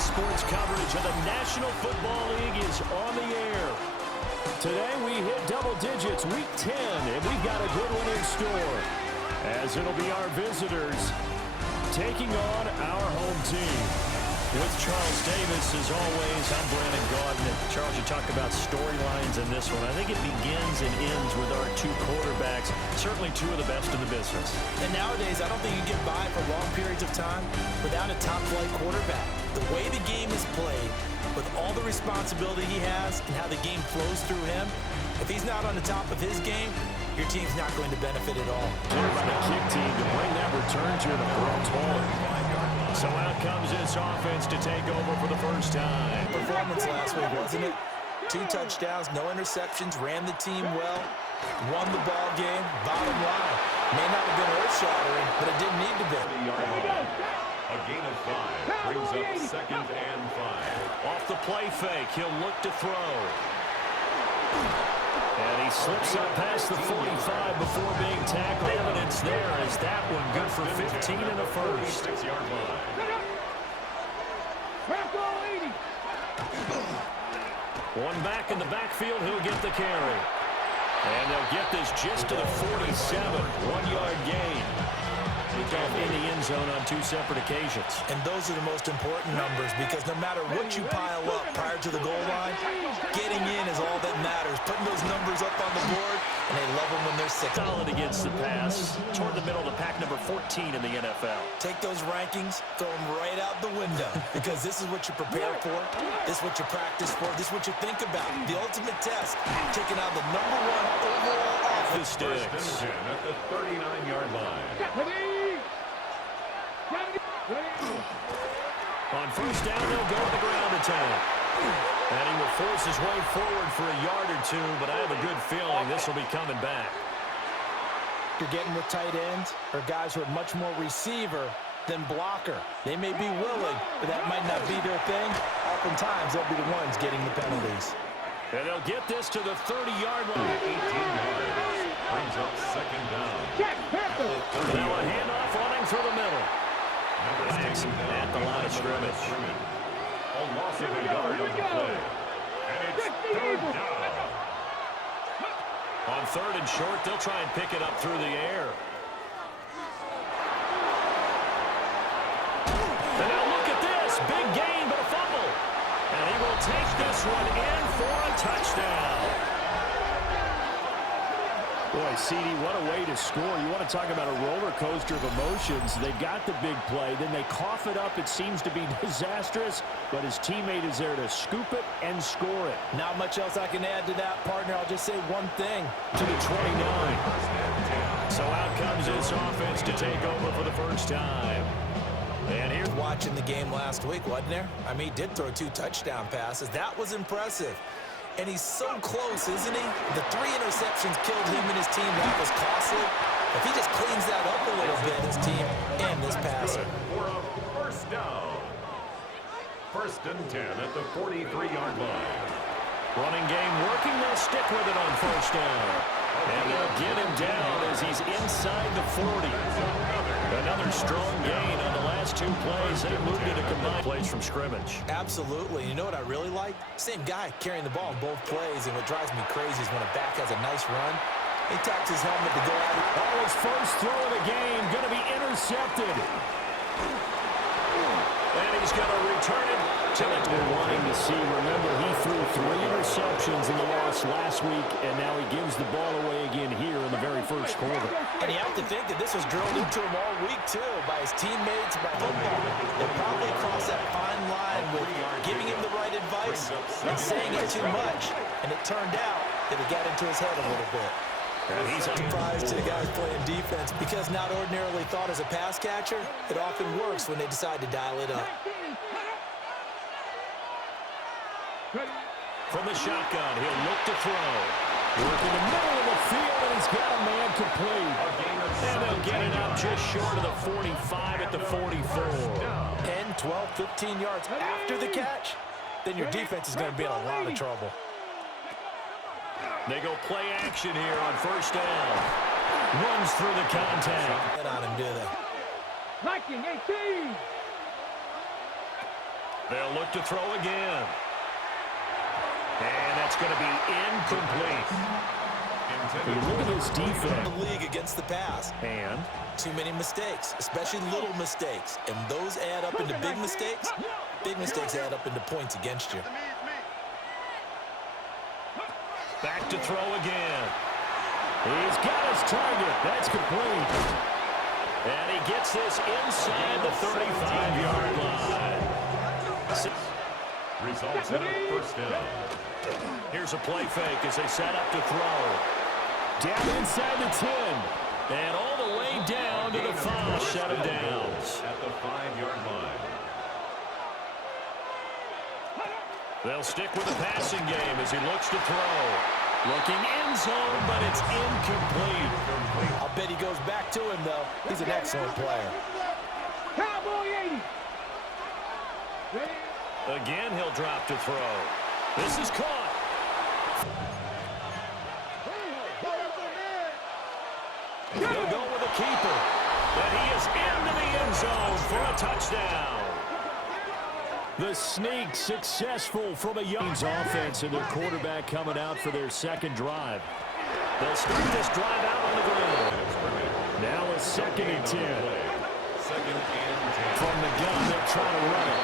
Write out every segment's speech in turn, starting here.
Sports coverage of the National Football League is on the air. Today we hit double digits, week 10, and we've got a good one in store, as it'll be our visitors taking on our home team. With Charles Davis, as always, I'm Brandon Gaudin. Charles, you talk about storylines in this one. I think it begins and ends with our two quarterbacks, certainly two of the best in the business. And nowadays, I don't think you get by for long periods of time without a top-flight quarterback. The way the game is played, with all the responsibility he has and how the game flows through him, if he's not on the top of his game, your team's not going to benefit at all. What about a kick team to bring that return to the Browns home? So out comes this offense to take over for the first time. Performance last week, wasn't it? 2 touchdowns, no interceptions, ran the team well, won the ball game. Bottom line, may not have been earth-shattering, but it didn't need to be. A gain of 5 brings up 2nd and 5. Off the play fake, he'll look to throw. And he slips up past the 45 before being tackled. Evidence there is that one good for 15 and a first. 6-yard line. One back in the backfield, he'll get the carry. And they'll get this just to the 47, 1-yard gain. In the end zone on 2 separate occasions. And those are the most important numbers, because no matter what you pile up prior to the goal line, getting in is all that matters. Putting those numbers up on the board, and they love them when they're 6. Solid against the pass. Toward the middle of the pack, number 14 in the NFL. Take those rankings, throw them right out the window, because this is what you prepare for. This is what you practice for. This is what you think about. The ultimate test, taking out the #1 overall offense. First and 10 at the 39-yard line. On first down, they'll go to the ground attack. And he will force his way forward for a yard or 2, but I have a good feeling this will be coming back. You're getting with tight ends or guys who are much more receiver than blocker. They may be willing, but that might not be their thing. Oftentimes, they'll be the ones getting the penalties. And they'll get this to the 30-yard line. 18 yards. Brings up 2nd down. Now a handoff running through the middle. Flags at the line of scrimmage. A loss of a yard on the play. And it's 3rd down. On 3rd and short, they'll try and pick it up through the air. And now look at this. Big gain, but a fumble. And he will take this one in for a touchdown. Boy, CD, what a way to score. You want to talk about a roller coaster of emotions. They've got the big play, then they cough it up. It seems to be disastrous, but his teammate is there to scoop it and score it. Not much else I can add to that, partner. I'll just say one thing. To the 29. So out comes this offense to take over for the first time. And here's watching the game last week, wasn't there? I mean, he did throw 2 touchdown passes. That was impressive. And he's so close, isn't he? The 3 interceptions killed him and his team. That was costly. If he just cleans that up a little bit, his team and this passer. For a first down. 1st and 10 at the 43-yard line. Running game working. They'll stick with it on first down. And they'll get him down as he's inside the 40. Another strong gain on the last 2 plays. They moved it to combined plays from scrimmage. Absolutely. You know what I really like? Same guy carrying the ball in both plays. And what drives me crazy is when a back has a nice run, he taps his helmet to go out. Oh, his first throw of the game going to be intercepted. And he's going to return it to the we're wanting to see. Remember, he threw 3 interceptions in the loss last week, and now he gives the ball away again here in the very first quarter. And you have to think that this was drilled into him all week, too, by his teammates, by football. They probably crossed that fine line with giving him the right advice and saying it too much. And it turned out that it got into his head a little bit. And he's surprised to the guys playing defense, because not ordinarily thought as a pass catcher, it often works when they decide to dial it up. From the shotgun, he'll look to throw. Work in the middle of the field, and he's got a man complete. And they'll get it up just short of the 45 at the 44. 10, 12, 15 yards after the catch, then your defense is going to be in a lot of trouble. They go play action here on first down. Runs through the contact. Get on him, do they? Viking 18. They'll look to throw again. And that's going to be incomplete. Look at this defense. The league against the pass. And too many mistakes, especially little mistakes. And those add up into big mistakes. Big mistakes add up into points against you. back to throw again. He's got his target. That's complete. And he gets this inside the 35-yard line. Results in a first down. Here's a play fake as they set up to throw. Down inside the 10. And all the way down to the 5 set of downs. At the 5-yard line. They'll stick with the passing game as he looks to throw. Looking end zone, but it's incomplete. I'll bet he goes back to him, though. He's an excellent player. Cowboy 80. Again, he'll drop to throw. This is caught. He'll go with a keeper. And he is into the end zone for a touchdown. The sneak successful from a Young's offense, and their quarterback coming out for their second drive. They'll start this drive out on the ground. Now a 2nd and 10. 2nd and 10. From the gun, they'll try to run it.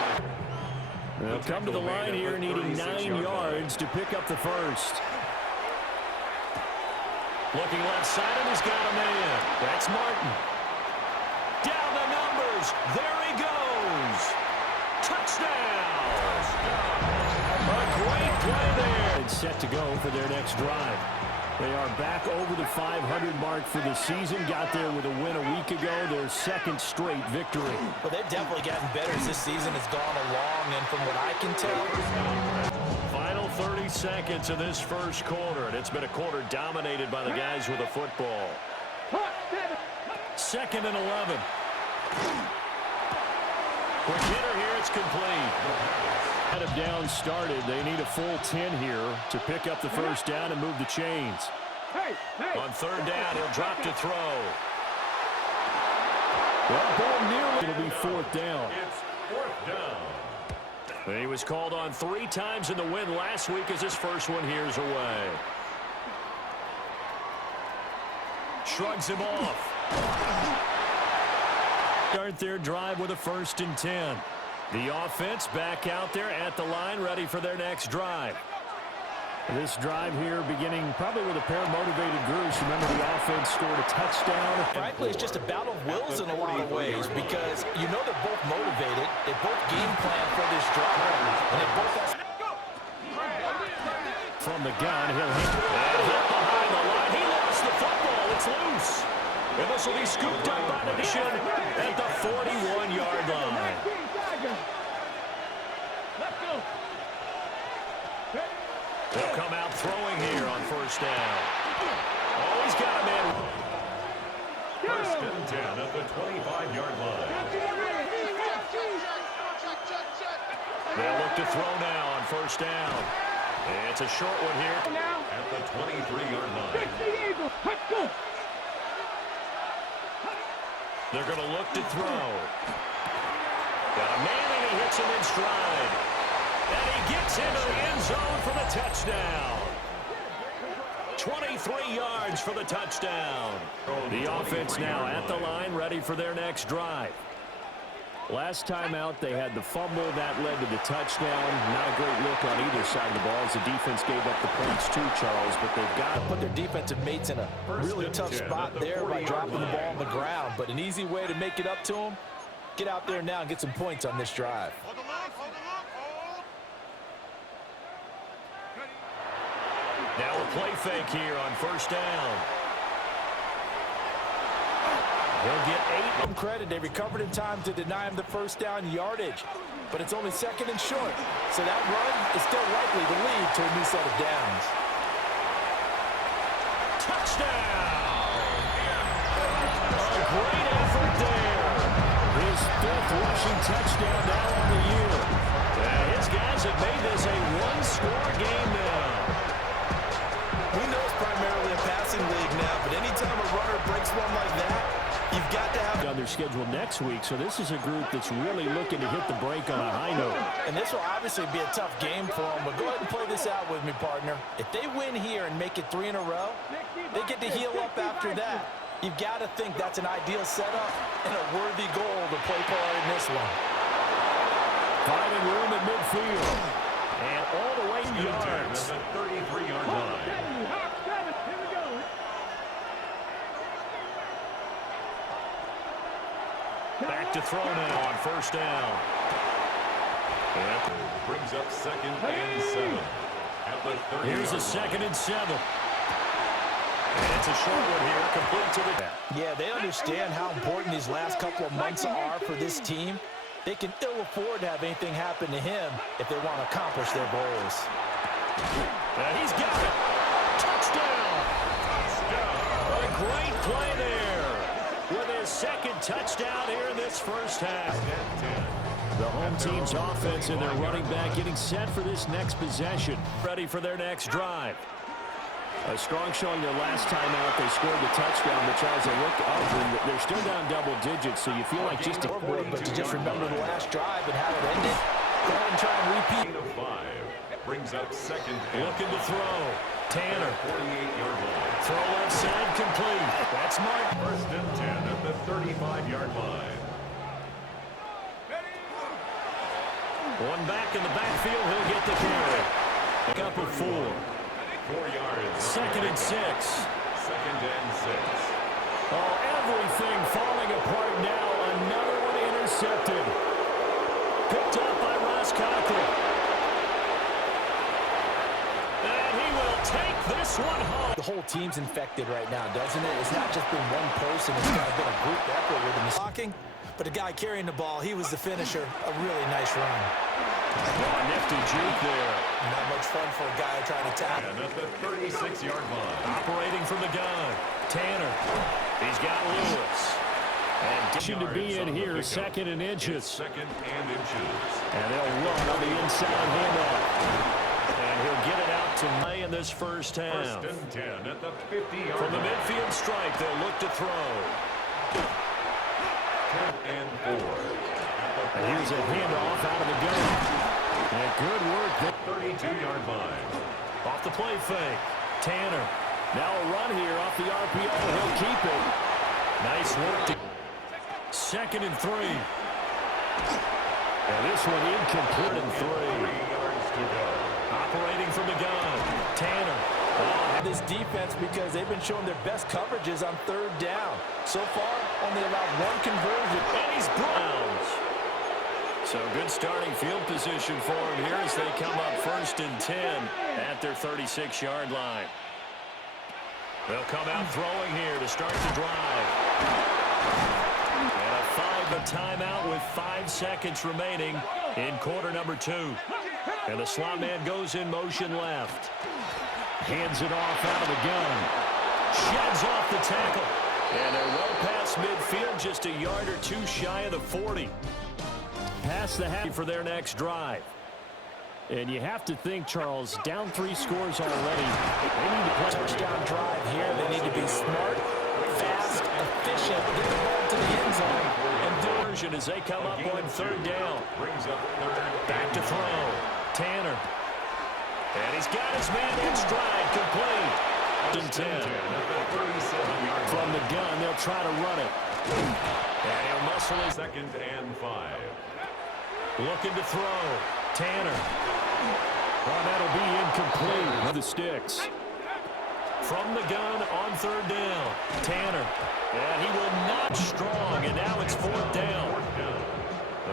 They'll come to the line here needing 9 yards to pick up the first. Looking left side, and he's got a man. That's Martin. Down the numbers. There he goes. Touchdown. A great play there. And set to go for their next drive. They are back over the 500 mark for the season. Got there with a win a week ago. Their second straight victory. Well, they've definitely gotten better as this season has gone along. And from what I can tell, Final 30 seconds of this first quarter, and it's been a quarter dominated by the guys with the football. 2nd and 11. Quick hitter here, it's complete. Had him down started. They need a full 10 here to pick up the first down and move the chains. On 3rd down, he'll drop to throw. Well, ball nearly. It'll be 4th down. It's 4th down. He was called on 3 times in the win last week as his first one here's away. Shrugs him off. Start their drive with a 1st and 10. The offense back out there at the line, ready for their next drive. This drive here beginning probably with a pair of motivated groups. Remember, the offense scored a touchdown. frankly, it's just a battle of wills in a lot of ways because you know they're both motivated. They both game plan for this drive. And they both have... From the gun, he'll hit behind the line. He lost the football. It's loose. And this will be scooped up by the Nation at the 41-yard line. Let's go. They'll come out throwing here on 1st down. Oh, he's got him in. 1st and 10 at the 25-yard line. They'll look to throw now on 1st down. It's a short one here. At the 23-yard line. Let's go. They're going to look to throw. Got a man, and he hits him in stride. And he gets into the end zone for the touchdown. 23 yards for the touchdown. The offense now at the line, ready for their next drive. Last time out, they had the fumble. That led to the touchdown. Not a great look on either side of the ball as the defense gave up the points too, Charles, but they've got to put their defensive mates in a really tough spot there by dropping the ball on the ground. But an easy way to make it up to them, get out there now and get some points on this drive. Now a play fake here on 1st down. He'll get 8. Credit, they recovered in time to deny him the 1st down yardage. But it's only 2nd and short. So that run is still likely to lead to a new set of downs. Touchdown! A great effort there. His 5th rushing touchdown now on the year. And his guys have made this a one-score game now. We know it's primarily a passing league now, but anytime a runner breaks one like that, You've got to have on their schedule next week, so this is a group that's really looking to hit the break on a high note. And this will obviously be a tough game for them, but go ahead and play this out with me, partner. If they win here and make it 3 in a row, they get to heal up after that. You've got to think that's an ideal setup and a worthy goal to play for in this one. Finding room at midfield. And all the way yards. At the 33-yard line. Back to throw now on first down. That brings up 2nd and 7. At the 30-yard Here's a 2nd and 7. And it's a short one here, complete to the... Yeah, they understand how important these last couple of months are for this team. They can ill afford to have anything happen to him if they want to accomplish their goals. And he's got it. Touchdown. A great play there. With his 2nd touchdown here in this first half. The home team's offense and their running back getting set for this next possession. Ready for their next drive. A strong showing their last time out. They scored the touchdown, but Charles, they look up and they're still down double digits, so you feel like just but to just remember the last drive and how it ended, go ahead and try and repeat. 5 brings up 2nd and looking to throw. Tanner. 48-yard line. Throw left side complete. That's Mark. 1st and 10 at the 35-yard line. One back in the backfield, he'll get the carry. Pick up a 4. 4 yards. 2nd and 6. 2nd and 6. Oh, everything falling apart now. Another one intercepted. Picked up by Ross Cochran. And he will take this one home. The whole team's infected right now, doesn't it? It's not just been one person. It's kind of been a group effort with him blocking. But the guy carrying the ball, he was the finisher. A really nice run. Oh, nifty juke there. Not much fun for a guy trying to tackle. And at the 36-yard line. Operating from the gun. Tanner. He's got Lewis. And getting to be in here, 2nd and inches. 2nd and inches. And they'll run on the inside handoff. And he'll get it out to May in this first half. 1st and 10 at the 50-yard line. From the midfield stripe, they'll look to throw. 10th and 4. And here's a handoff out of the gun. And good work. 32-yard line. Off the play fake. Tanner. Now a run here off the RPO. He'll keep it. Nice work. 2nd and 3. And this one incomplete in 3. 3 yards to go. Operating from the gun. Tanner. This defense, because they've been showing their best coverages on 3rd down. So far, only allowed 1 conversion. And he's Browns. So good starting field position for him here as they come up 1st and 10 at their 36-yard line. They'll come out throwing here to start the drive. And a timeout with 5 seconds remaining in quarter number 2. And the slot man goes in motion left. Hands it off out of the gun. Sheds off the tackle. And they're well past midfield, just a yard or 2 shy of the 40. Past the half for their next drive. And you have to think, Charles, down 3 scores already. They need to play Touchdown drive here. They need to be smart, fast, efficient, get the ball to the end zone, and diversion as they come up on 3rd down. Brings up 3rd. Back to throw. Tanner. And he's got his man in stride, complete. 10. From the gun, they'll try to run it. And he'll muscle his 2nd and 5. looking to throw. Tanner. Oh, that'll be incomplete with the sticks. From the gun on 3rd down. Tanner. And he will not strong, and now it's 4th down.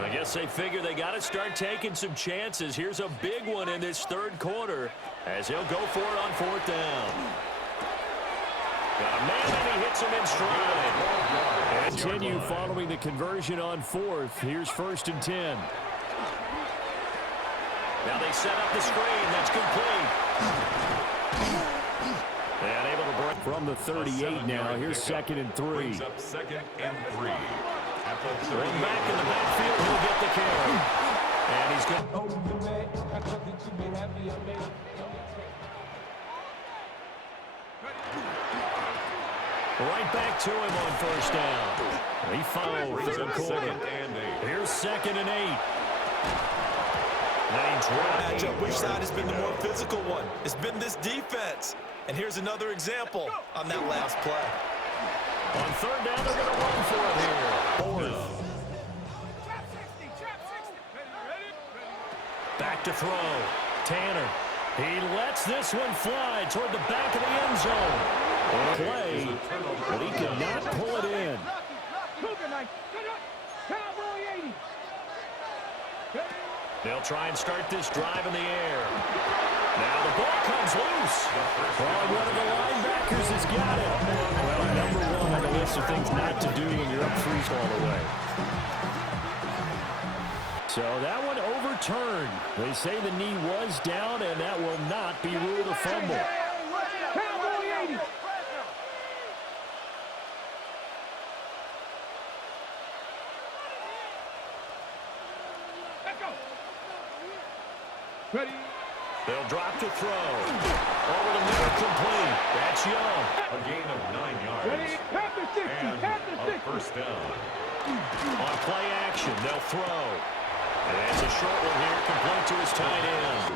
I guess they figure they got to start taking some chances. Here's a big one in this 3rd quarter as he'll go for it on 4th down. Got a man, and he hits him in stride. Continue following the conversion on 4th. Here's 1st and 10. Now they set up the screen. That's complete. And able to break from the 38 now. Here's 2nd and 3. Brings up 2nd and 3. At the Right back in the backfield, he'll get the carry. And he's good. Right back to him on first down. He followed third quarter. Here's 2nd and 8. Matchup. Which side has been the more physical one? It's been this defense. And here's another example on that last play. On third down, they're going to run for it here. Fourth. Back to throw. Tanner. He lets this one fly toward the back of the end zone. Play, but he could not pull it in. They'll try and start this drive in the air. Now the ball comes loose. Oh, one of the linebackers has got it. Well, number 1 on the list of things not to do when you're up 3 all the way. So that one overturned. They say the knee was down, and that will not be ruled a fumble. Ready. They'll drop to throw. Over the middle, complete. That's Young. A gain of 9 yards. Ready. After 60. And After a 60. first down. On play action, they'll throw. And that's a short one here, complete to his tight end.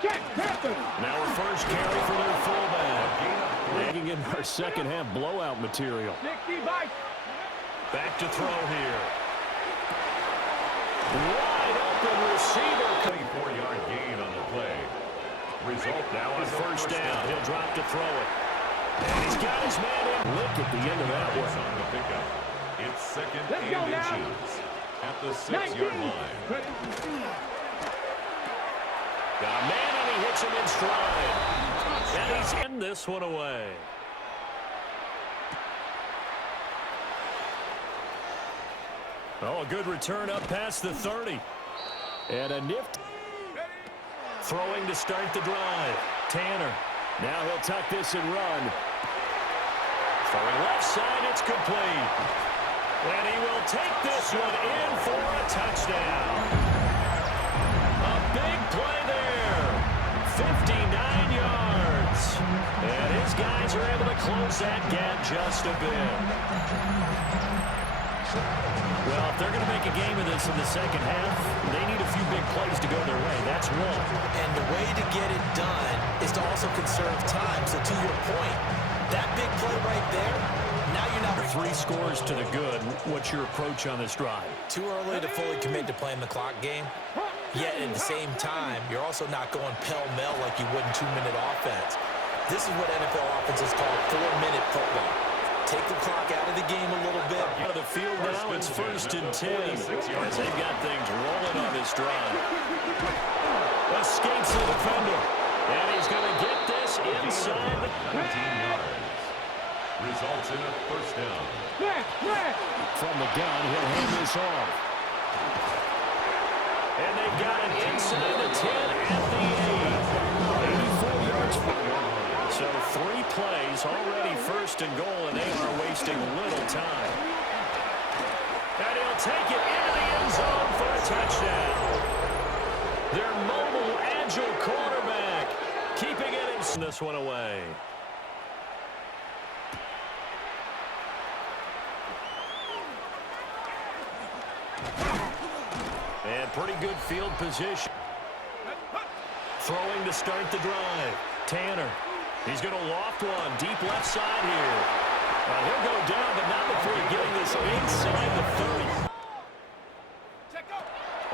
Check. Panther. Now a first carry for their fullback. Making in our second half blowout material. 60 by. Back to throw here. Wide open receiver. 24-yard gain on the play. Result Now on first down. He'll drop to throw it. And he's got his man in. Look at the end of that It's one. on the pickup. It's 2nd Let's go and now. inches at the 19. 6-yard line. Ready. Got a man, and he hits him in stride. And he's in this one away. Oh, a good return up past the 30. And a nipped. Throwing to start the drive. Tanner. Now he'll tuck this and run. Throwing left side, it's complete. And he will take this one in for a touchdown. A big play there. 59 yards. And his guys are able to close that gap just a bit. Well, if they're going to make a game of this in the second half, they need a few big plays to go their way. That's one. And the way to get it done is to also conserve time. So to your point, that big play right there, now you're not 3 scores to the good. What's your approach on this drive? too early to fully commit to playing the clock game. Yet at the same time, you're also not going pell-mell like you would in 2-minute offense. This is what NFL offenses call 4-minute football. Take the clock out of the game a little bit. Out of the field now, it's 1st and 10. As they've got things rolling on this drive. Escapes the defender. And he's going to get this inside the 19 yards. Results in a first down. From the gun, he'll hand this off. And they've got it inside the 10 at the 8. 84 yards. So 3 plays, already 1st and goal, and they are wasting little time. And he'll take it into the end zone for a touchdown. Their mobile, agile quarterback keeping it in this one away. And pretty good field position. Throwing to start the drive. Tanner. He's going to loft one. Deep left side here. He'll go down, but not before getting this inside the 30.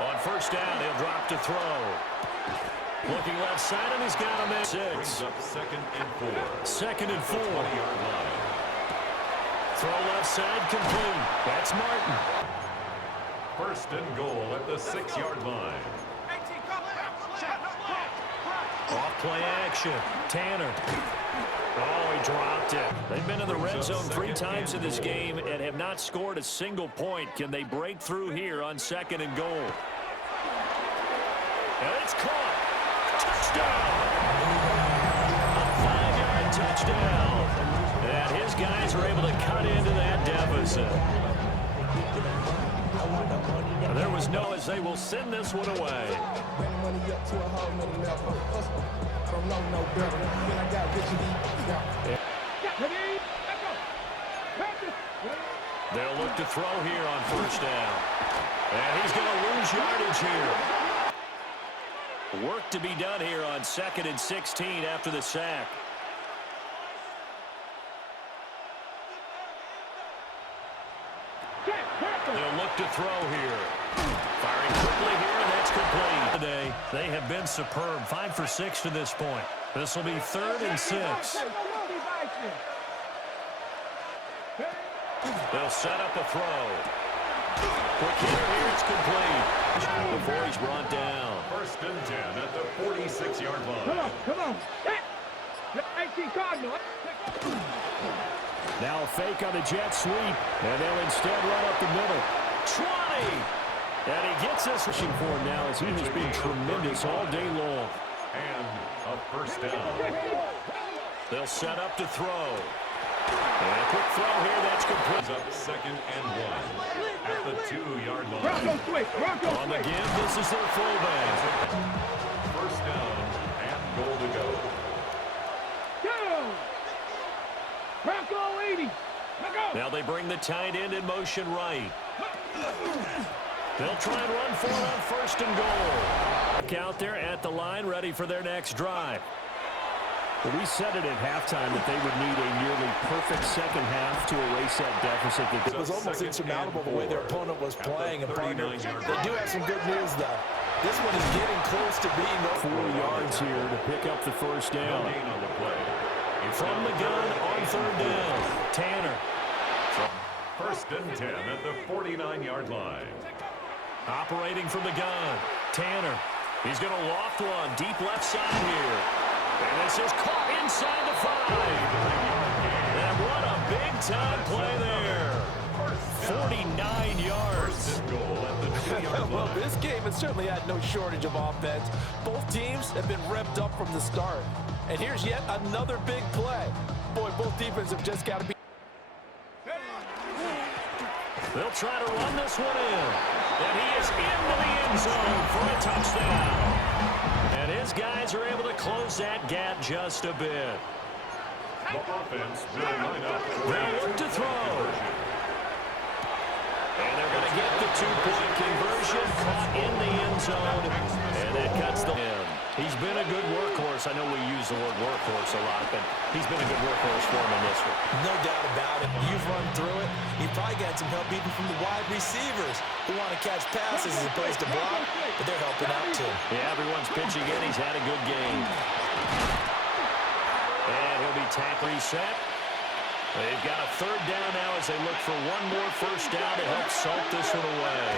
On first down, he'll drop to throw. Looking left side, and he's got him at 6. Brings up 2nd and 4. 2nd and 4. 20-yard line. Throw left side, complete. That's Martin. 1st and goal at the 6-yard line. Off play action. Tanner. Oh, he dropped it. They've been in the red zone 3 times in this game and have not scored a single point. Can they break through here on 2nd and goal? And it's caught. Touchdown. A 5-yard touchdown. And his guys are able to cut into that deficit. There was no as they will send this one away. look to throw here on first down. And he's going to lose yardage here. Work to be done here on 2nd and 16 after the sack. They'll look to throw here. Firing quickly here, and that's complete. Today, they have been superb. 5 for 6 to this point. This will be 3rd and 6. They'll set up a throw. Quick hitter here, it's complete. Before he's brought down. 1st and 10 at the 46-yard line. Come on. 18 Cardinal. Now a fake on the jet sweep, and they'll instead run up the middle. 20! And he gets us pushing for him now as he has been tremendous all day long. And a 1st down. They'll set up to throw. And a quick throw here, that's complete. Up 2nd and 1 at the 2-yard line. Bronco switch. On the give, this is their fullback. 1st down and goal to go. Go! Bronco 80. Now they bring the tight end in motion right. They'll try and run for it on 1st and goal. Out there at the line, ready for their next drive. Well, we said it at halftime that they would need a nearly perfect second half to erase that deficit. It was almost insurmountable the way their opponent was playing. And partner, they do have some good news, though. This one is getting close to being 4 yards here to pick up the 1st down. From the gun on 3rd down, Tanner. 1st and 10 at the 49-yard line. Operating from the gun, Tanner. He's going to loft one deep left side here. And this is caught inside the 5. And what a big-time play there. 49 yards. Well, this game has certainly had no shortage of offense. Both teams have been revved up from the start. And here's yet another big play. Boy, both defenses have just got to be. They'll try to run this one in. And he is into the end zone for a touchdown. And his guys are able to close that gap just a bit. The offense will line up. They'll look to throw. And they're going to get the 2-point conversion caught in the end zone. And that cuts the end. He's been a good workhorse. I know we use the word workhorse a lot, but he's been a good workhorse for him in this one. No doubt about it. You've run through it. You've probably got some help even from the wide receivers who want to catch passes as opposed to block, but they're helping out too. Yeah, everyone's pitching in. He's had a good game. And he'll be tackle reset. They've got a 3rd down now as they look for one more 1st down to help salt this one away.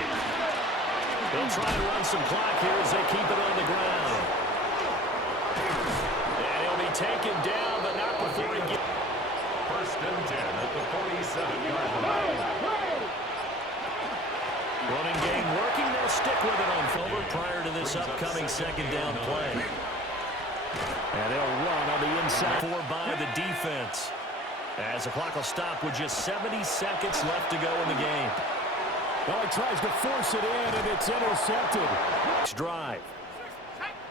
They'll try and run some clock here as they keep it on the ground. And he'll be taken down, but not before he gets. 1st and 10 at the 47-yard line. Running game working. They'll stick with it on forward prior to this upcoming 2nd down play. And they'll run on the inside 4 by the defense. As the clock will stop with just 70 seconds left to go in the game. Well, he tries to force it in, and it's intercepted. Drive.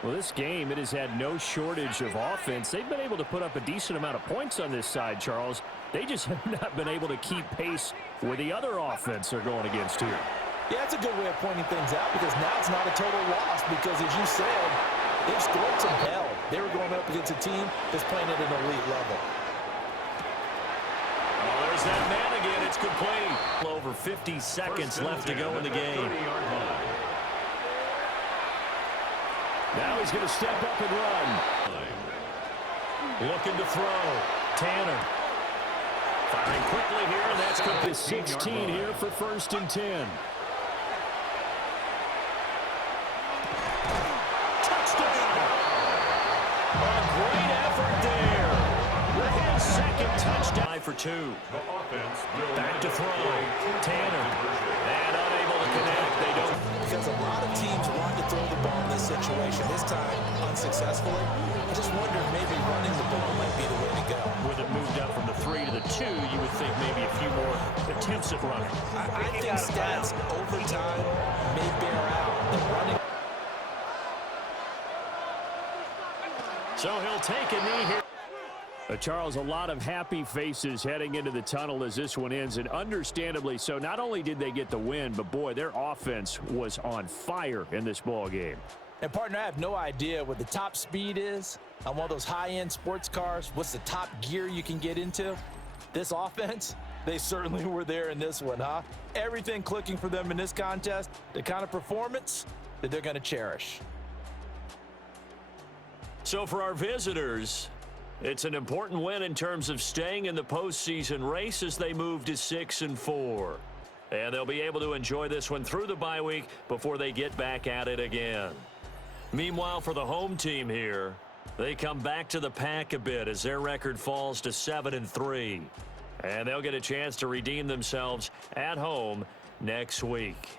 Well, this game, it has had no shortage of offense. They've been able to put up a decent amount of points on this side, Charles. They just have not been able to keep pace with the other offense they're going against here. Yeah, that's a good way of pointing things out because now it's not a total loss because, as you said, they've scored some hell. They were going up against a team that's playing at an elite level. Oh, there's that man again. It's complete. Over 50 seconds left to go in the game. Now he's going to step up and run. Looking to throw. Tanner. Firing quickly here, and that's going to be 16 here for 1st and 10. Touchdown! A great effort there. His 2nd touchdown for 2. Back to throw. Tanner. And unable to connect. They don't. Because a lot of teams want to throw the ball in this situation. This time, unsuccessfully. I just wonder if maybe running the ball might be the way to go. With it moved up from the 3 to the 2, you would think maybe a few more attempts at running. I think stats over time may bear out that running. So he'll take a knee here. Charles, a lot of happy faces heading into the tunnel as this one ends, and understandably so. Not only did they get the win, but boy, their offense was on fire in this ball game. And partner, I have no idea what the top speed is on one of those high-end sports cars. What's the top gear you can get into? This offense, they certainly were there in this one, huh? Everything clicking for them in this contest, the kind of performance that they're going to cherish. So for our visitors, it's an important win in terms of staying in the postseason race as they move to 6-4. And they'll be able to enjoy this one through the bye week before they get back at it again. Meanwhile, for the home team here, they come back to the pack a bit as their record falls to 7-3. And they'll get a chance to redeem themselves at home next week.